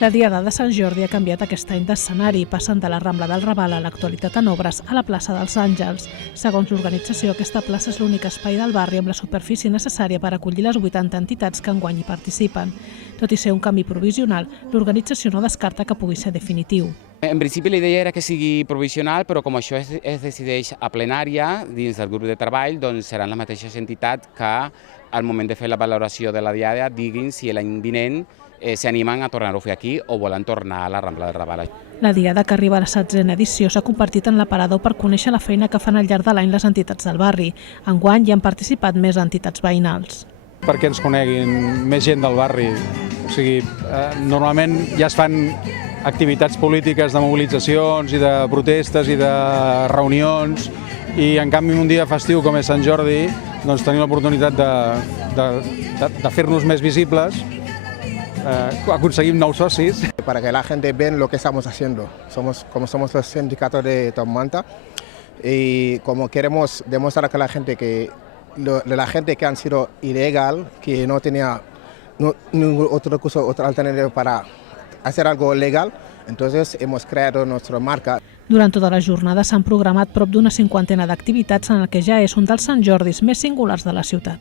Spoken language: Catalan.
La Diada de Sant Jordi ha canviat aquest any d'escenari, passant de la Rambla del Raval a l'actualitat en obres a la plaça dels Àngels. Segons l'organització, aquesta plaça és l'únic espai del barri amb la superfície necessària per acollir les 80 entitats que enguany hi participen. Tot i ser un canvi provisional, l'organització no descarta que pugui ser definitiu. En principi la idea era que sigui provisional, però com això es decideix a plenària, dins del grup de treball, doncs seran les mateixes entitats que al moment de fer la valoració de la Diada diguin si l'any vinent s'animen a tornar-ho a fer aquí o volen tornar a la Rambla del Raval. La Diada, que arriba a la 16a edició, s'ha convertit en l'aparador per conèixer la feina que fan al llarg de l'any les entitats del barri. Enguany hi han participat més entitats veïnals. Perquè ens coneguin més gent del barri. O sigui, normalment ja es fan activitats polítiques de mobilitzacions i de protestes i de reunions, i en canvi un dia festiu com és Sant Jordi doncs tenim l'oportunitat de fer-nos més visibles. Aconseguim nous socis. Para que la gente vea lo que estamos haciendo. Como somos los sindicatos de Top-Manta, y como queremos demostrar a la gente que la gente que han sido ilegal, que no tenía ningún otro recurso, otra alternativa para hacer algo legal, entonces hemos creado nuestra marca. Durant tota la jornada s'han programat prop d'una 50a d'activitats en el que ja és un dels Sant Jordis més singulars de la ciutat.